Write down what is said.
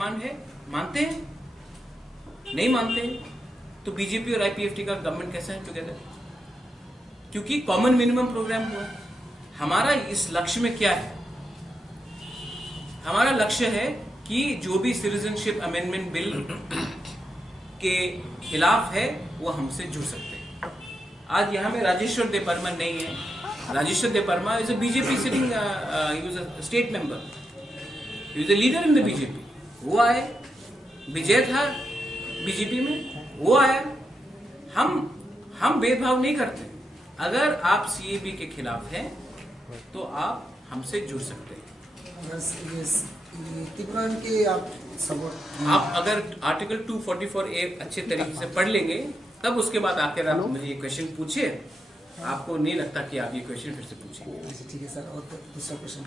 Demand है, मानते हैं? नहीं मानते हैं तो बीजेपी और आईपीएफटी का गवर्नमेंट कैसा है टुगेदर? क्योंकि कॉमन मिनिमम प्रोग्राम हुआ है। हमारा इस लक्ष्य में क्या है? हमारा लक्ष्य है कि जो भी सिटीजनशिप अमेंडमेंट बिल के खिलाफ है वो हमसे जुड़ सकते हैं। आज यहाँ में राजेश्वर देवर्मा नहीं है। Rajeshwar Debbarma is a BJP sitting, he was a state member, he was a leader in the BJP. वो आए, विजय था बीजेपी में, वो आया। हम भेदभाव नहीं करते। अगर आप सीएबी के खिलाफ हैं तो आप हमसे जुड़ सकते हैं। के आप अगर आर्टिकल 244A अच्छे तरीके से पढ़ लेंगे तब उसके बाद आकर आप मुझे ये क्वेश्चन पूछिए। आपको नहीं लगता कि आप ये क्वेश्चन फिर से पूछेंगे? ठीक है सर, और दूसरा क्वेश्चन।